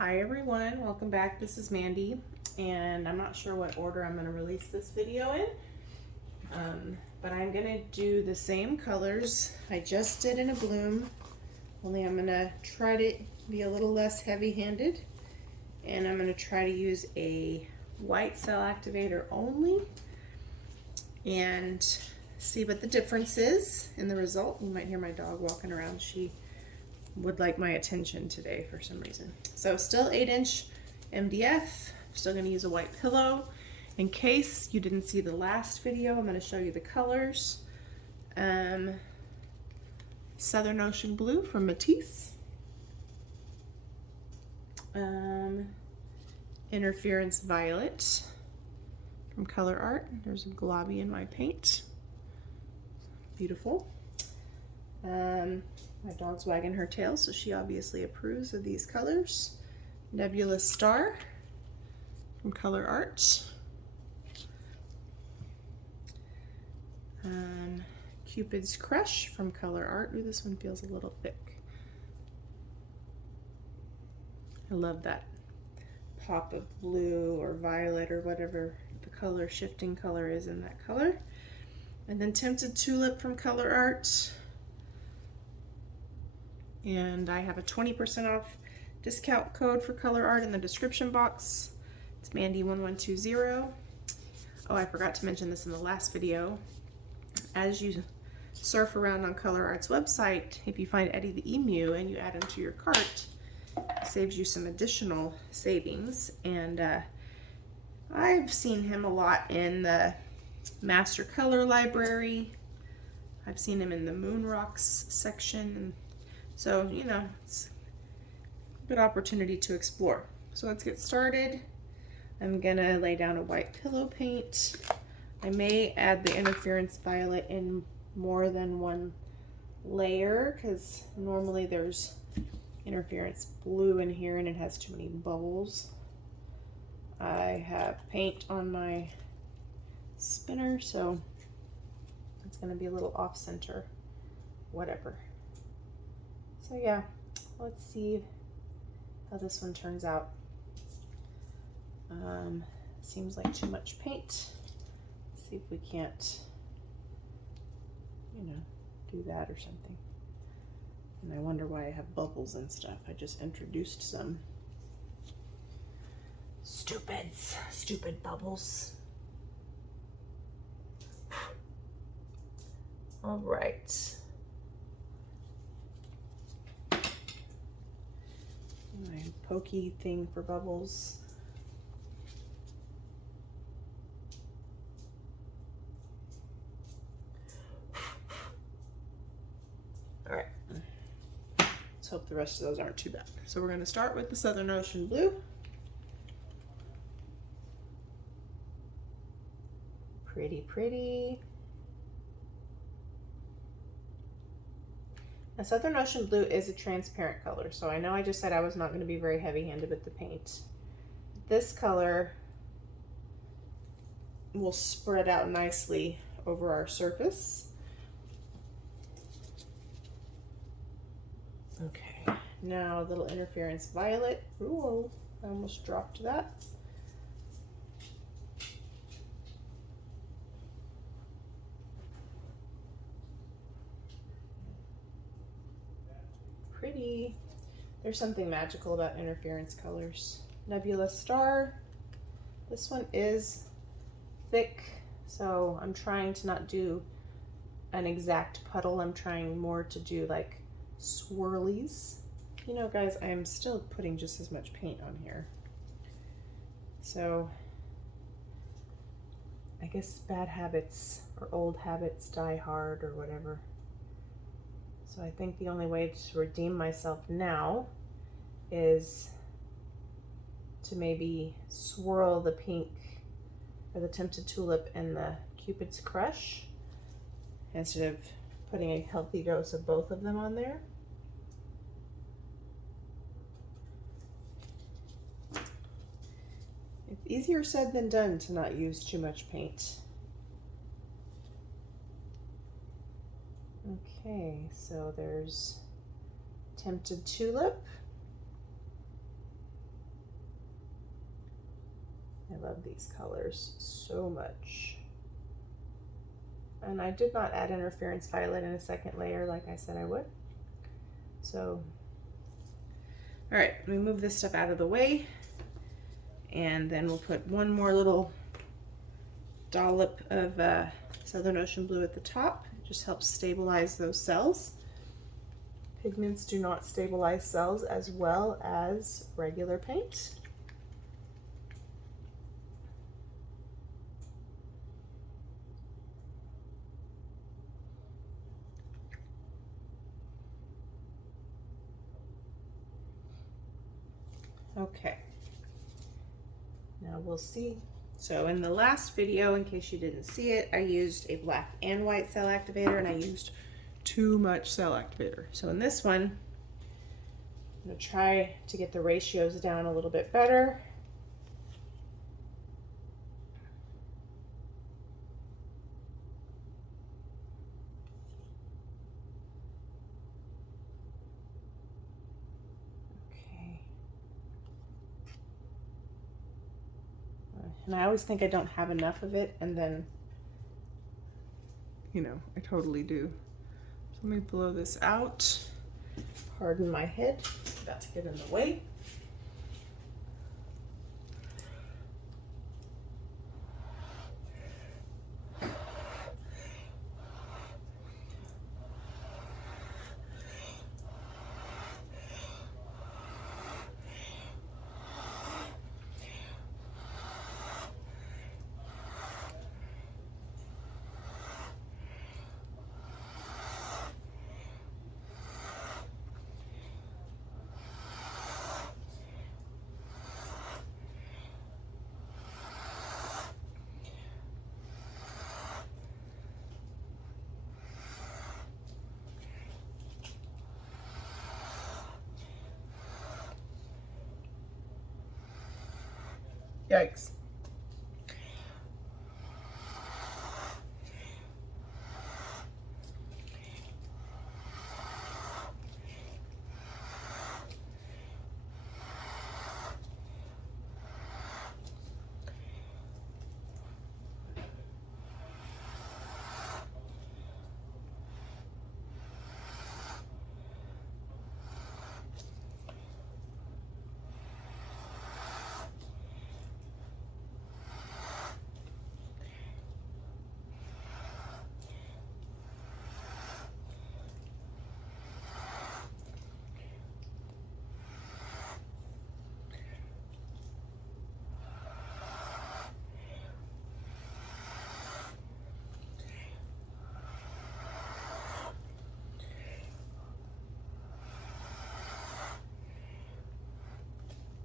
Hi everyone, welcome back. This is Mandy, and I'm not sure what order I'm going to release this video in, but I'm going to do the same colors I just did in a bloom, only I'm going to try to be a little less heavy-handed, and I'm going to try to use a white Cell Activator only and see what the difference is in the result. You might hear my dog walking around. She would like my attention today for some reason. So still 8-inch MDF. Still going to use a white pillow. In case you didn't see the last video, I'm going to show you the colors. Southern Ocean Blue from Matisse. Interference Violet from Colourarte. There's a globby in my paint. Beautiful. My dog's wagging her tail, so she obviously approves of these colors. Nebula Star from Colourarte. Cupid's Crush from Colourarte. Ooh, this one feels a little thick. I love that pop of blue or violet or whatever the color shifting color is in that color. And then Tinted Tulip from Colourarte. And I have a 20% off discount code for Colourarte in the description box. It's Mandy1120. Oh, I forgot to mention this in the last video. As you surf around on Colourarte's website, if you find Eddie the Emu and you add him to your cart, it saves you some additional savings. And I've seen him a lot in the Master Color Library. I've seen him in the Moon Rocks section. So, you know, it's a good opportunity to explore. So let's get started. I'm gonna lay down a white pillow paint. I may add the Interference Violet in more than one layer because normally there's Interference Blue in here and it has too many bubbles. I have paint on my spinner, so it's gonna be a little off center, whatever. So yeah, let's see how this one turns out. Seems like too much paint. Let's see if we can't, you know, do that or something. And I wonder why I have bubbles and stuff. I just introduced some. Stupid bubbles. All right. My pokey thing for bubbles. All right. Let's hope the rest of those aren't too bad. So we're going to start with the Southern Ocean Blue. Pretty, pretty. Now, Southern Ocean Blue is a transparent color, so I know I just said I was not going to be very heavy-handed with the paint. This color will spread out nicely over our surface. Okay, now a little Interference Violet. Ooh, I almost dropped that. Pretty. There's something magical about interference colors. Nebula Star. This one is thick, so I'm trying to not do an exact puddle. I'm trying more to do like swirlies. You know, guys, I'm still putting just as much paint on here. So I guess bad habits or old habits die hard or whatever. So I think the only way to redeem myself now is to maybe swirl the pink or the Tinted Tulip and the Cupid's Crush instead of putting a healthy dose of both of them on there. It's easier said than done to not use too much paint. Okay, so there's Tinted Tulip. I love these colors so much. And I did not add interference violet in a second layer like I said I would. So, all right, let me move this stuff out of the way. And then we'll put one more little dollop of Southern Ocean Blue at the top. It just helps stabilize those cells. Pigments do not stabilize cells as well as regular paint. Okay, now we'll see. So in the last video, in case you didn't see it, I used a black and white cell activator, and I used too much cell activator. So in this one, I'm going to try to get the ratios down a little bit better. And I always think I don't have enough of it, and then, you know, I totally do. So let me blow this out. Pardon my head, it's about to get in the way. Yikes.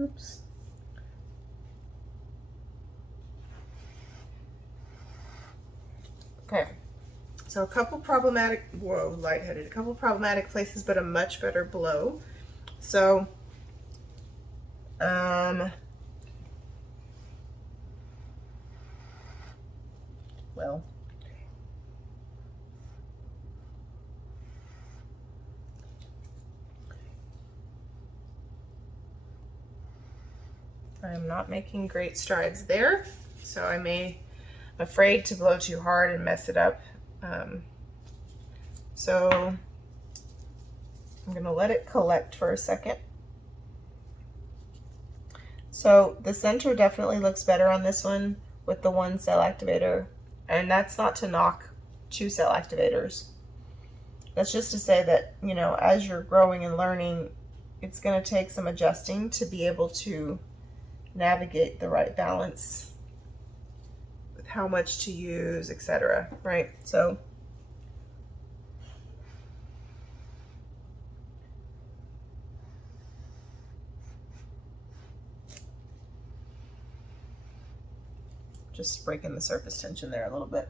Oops. Okay, so a couple problematic, whoa, lightheaded, a couple problematic places, but a much better blow. So, well, I'm not making great strides there, so I'm afraid to blow too hard and mess it up. So I'm gonna let it collect for a second. So the center definitely looks better on this one with the one cell activator, and that's not to knock 2 cell activators. That's just to say that, you know, as you're growing and learning, it's gonna take some adjusting to be able to navigate the right balance with how much to use, etc. Right? So just breaking the surface tension there a little bit.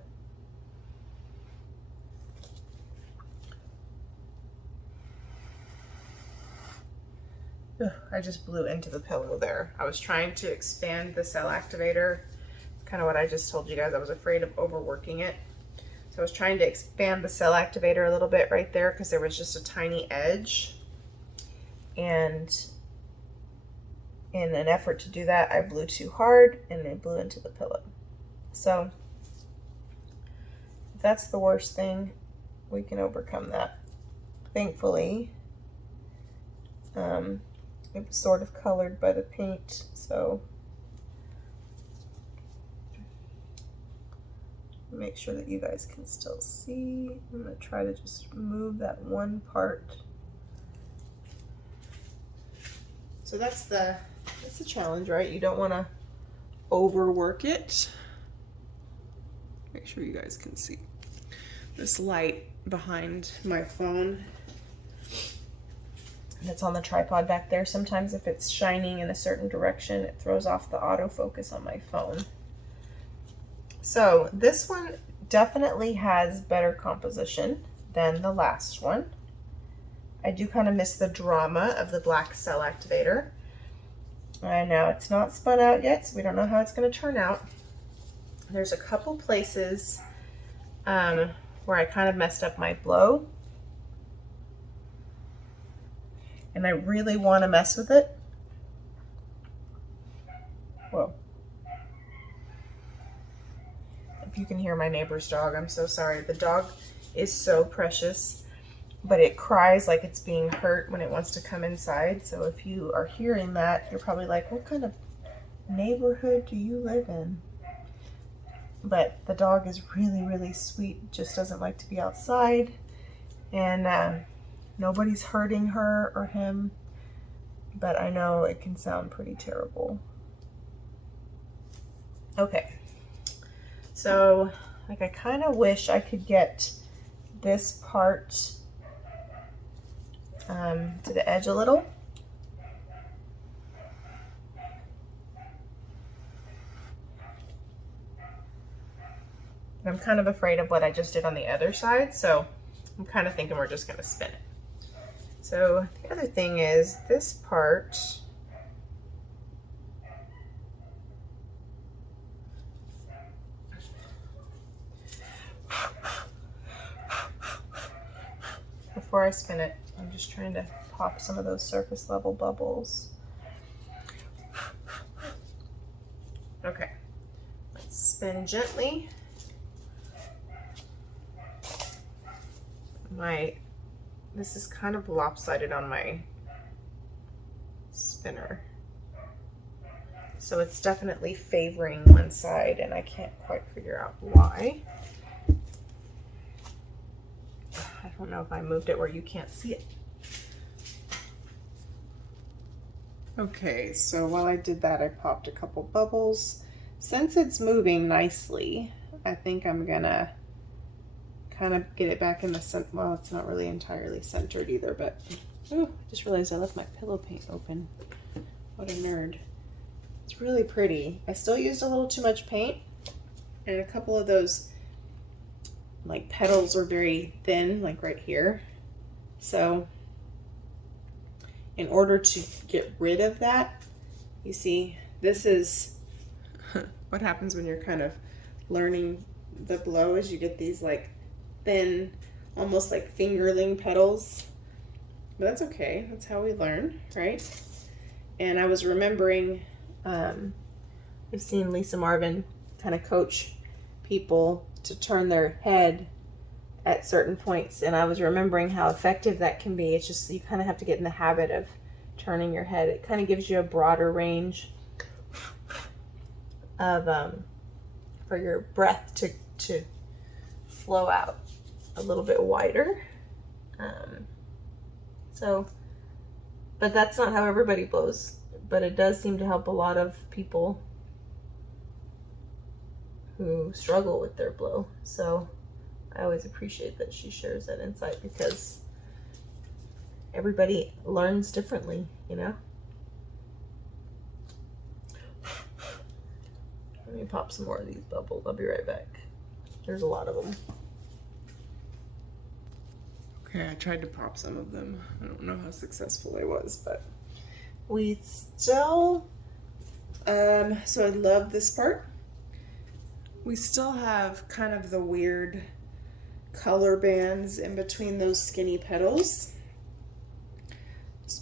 Ugh, I just blew into the pillow there. I was trying to expand the cell activator. Kind of what I just told you guys. I was afraid of overworking it. So I was trying to expand the cell activator a little bit right there because there was just a tiny edge. And in an effort to do that, I blew too hard and it blew into the pillow. So if that's the worst thing, we can overcome that. Thankfully, it was sort of colored by the paint, so make sure that you guys can still see. I'm going to try to just move that one part. So that's the challenge, right? You don't want to overwork it. Make sure you guys can see this light behind my phone that's on the tripod back there. Sometimes if it's shining in a certain direction, it throws off the autofocus on my phone. So this one definitely has better composition than the last one. I do kind of miss the drama of the black Cell Activator. I know it's not spun out yet, so we don't know how it's going to turn out. There's a couple places where I kind of messed up my blow. And I really want to mess with it. Whoa. If you can hear my neighbor's dog, I'm so sorry. The dog is so precious, but it cries like it's being hurt when it wants to come inside. So if you are hearing that, you're probably like, what kind of neighborhood do you live in? But the dog is really, really sweet, just doesn't like to be outside. And nobody's hurting her or him, but I know it can sound pretty terrible. Okay, so like I kind of wish I could get this part to the edge a little. I'm kind of afraid of what I just did on the other side, so I'm kind of thinking we're just going to spin it. So the other thing is this part, before I spin it, I'm just trying to pop some of those surface level bubbles. Okay, let's spin gently. This is kind of lopsided on my spinner. So it's definitely favoring one side and I can't quite figure out why. I don't know if I moved it where you can't see it. Okay, so while I did that, I popped a couple bubbles. Since it's moving nicely, I think I'm gonna kind of get it back in the center. Well, it's not really entirely centered either, but oh, I just realized I left my pillow paint open. What a nerd. It's really pretty. I still used a little too much paint, and a couple of those like petals are very thin, like right here. So in order to get rid of that, you see, this is what happens when you're kind of learning the blow, is you get these like thin, almost like fingerling petals. But that's okay, that's how we learn, right? And I was remembering, I've seen Lisa Marvin kind of coach people to turn their head at certain points, and I was remembering how effective that can be. It's just you kind of have to get in the habit of turning your head. It kind of gives you a broader range of for your breath to flow out a little bit wider. But that's not how everybody blows, but it does seem to help a lot of people who struggle with their blow. So I always appreciate that she shares that insight, because everybody learns differently, you know? Let me pop some more of these bubbles. I'll be right back. There's a lot of them. Okay, I tried to pop some of them. I don't know how successful I was, but we still, so I love this part. We still have kind of the weird color bands in between those skinny petals.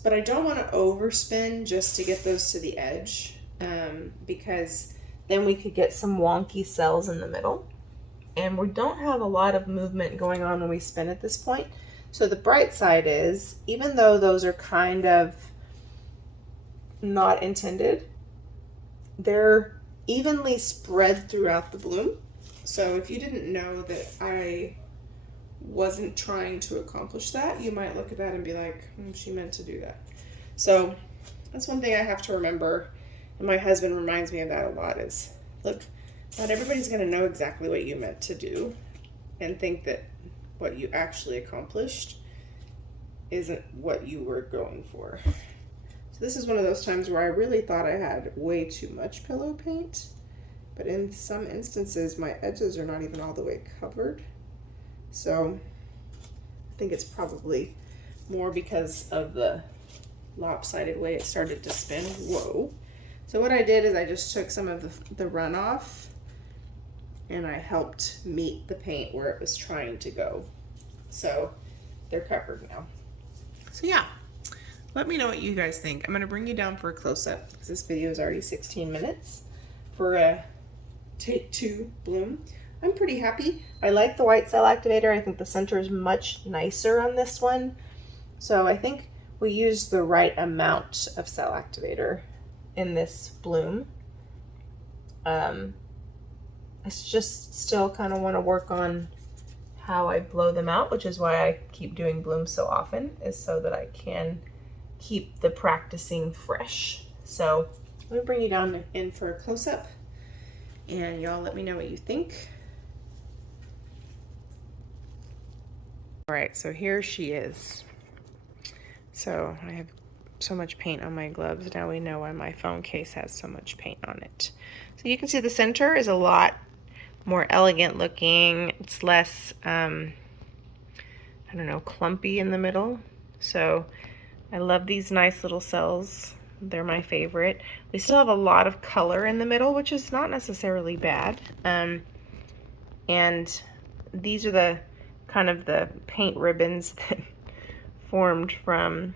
but I don't want to overspin just to get those to the edge, because then we could get some wonky cells in the middle. And we don't have a lot of movement going on when we spin at this point. So the bright side is, even though those are kind of not intended, they're evenly spread throughout the bloom. So if you didn't know that I wasn't trying to accomplish that, you might look at that and be like, she meant to do that. So that's one thing I have to remember, and my husband reminds me of that a lot, is look, not everybody's going to know exactly what you meant to do and think that what you actually accomplished isn't what you were going for. So this is one of those times where I really thought I had way too much pillow paint, but in some instances my edges are not even all the way covered. So I think it's probably more because of the lopsided way it started to spin. Whoa. So what I did is I just took some of the runoff and I helped meet the paint where it was trying to go. So they're covered now. So yeah, let me know what you guys think. I'm gonna bring you down for a close-up because this video is already 16 minutes for a take 2 bloom. I'm pretty happy. I like the white Cell Activator. I think the center is much nicer on this one. So I think we used the right amount of Cell Activator in this bloom. I just still kind of want to work on how I blow them out, which is why I keep doing blooms so often, is so that I can keep the practicing fresh. So let me bring you down in for a close-up, and y'all let me know what you think. All right, so here she is. So I have so much paint on my gloves. Now we know why my phone case has so much paint on it. So you can see the center is a lot more elegant looking. It's less, I don't know, clumpy in the middle. So I love these nice little cells. They're my favorite. We still have a lot of color in the middle, which is not necessarily bad. And these are the kind of the paint ribbons that formed from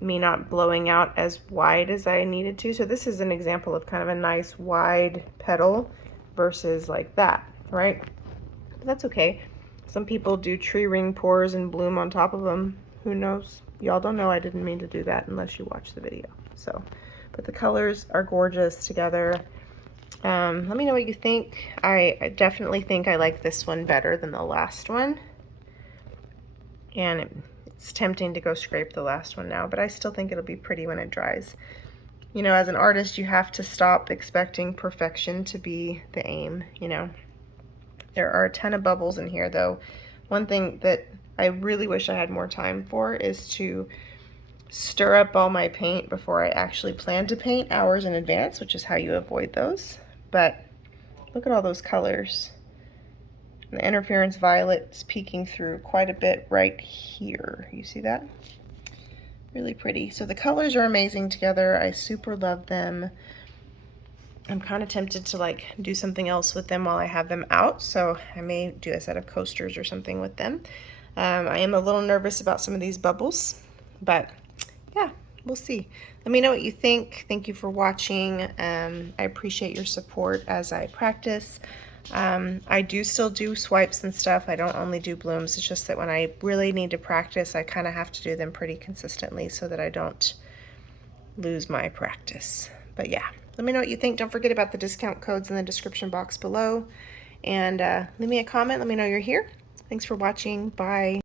me not blowing out as wide as I needed to. So this is an example of kind of a nice wide petal versus like that, right? But that's okay. Some people do tree ring pours and bloom on top of them. Who knows? Y'all don't know I didn't mean to do that unless you watch the video. So, but the colors are gorgeous together. Let me know what you think. I definitely think I like this one better than the last one. And it's tempting to go scrape the last one now, but I still think it'll be pretty when it dries. You know, as an artist, you have to stop expecting perfection to be the aim, you know. There are a ton of bubbles in here, though. One thing that I really wish I had more time for is to stir up all my paint before I actually plan to paint hours in advance, which is how you avoid those. But look at all those colors. The interference violet is peeking through quite a bit right here. You see that? Really pretty. So the colors are amazing together. I super love them. I'm kind of tempted to like do something else with them while I have them out. So I may do a set of coasters or something with them. I am a little nervous about some of these bubbles, but yeah, we'll see. Let me know what you think. Thank you for watching. I appreciate your support as I practice. I do still do swipes and stuff. I don't only do blooms. It's just that when I really need to practice, I kind of have to do them pretty consistently so that I don't lose my practice. But yeah, let me know what you think. Don't forget about the discount codes in the description box below. And leave me a comment. Let me know you're here. Thanks for watching. Bye.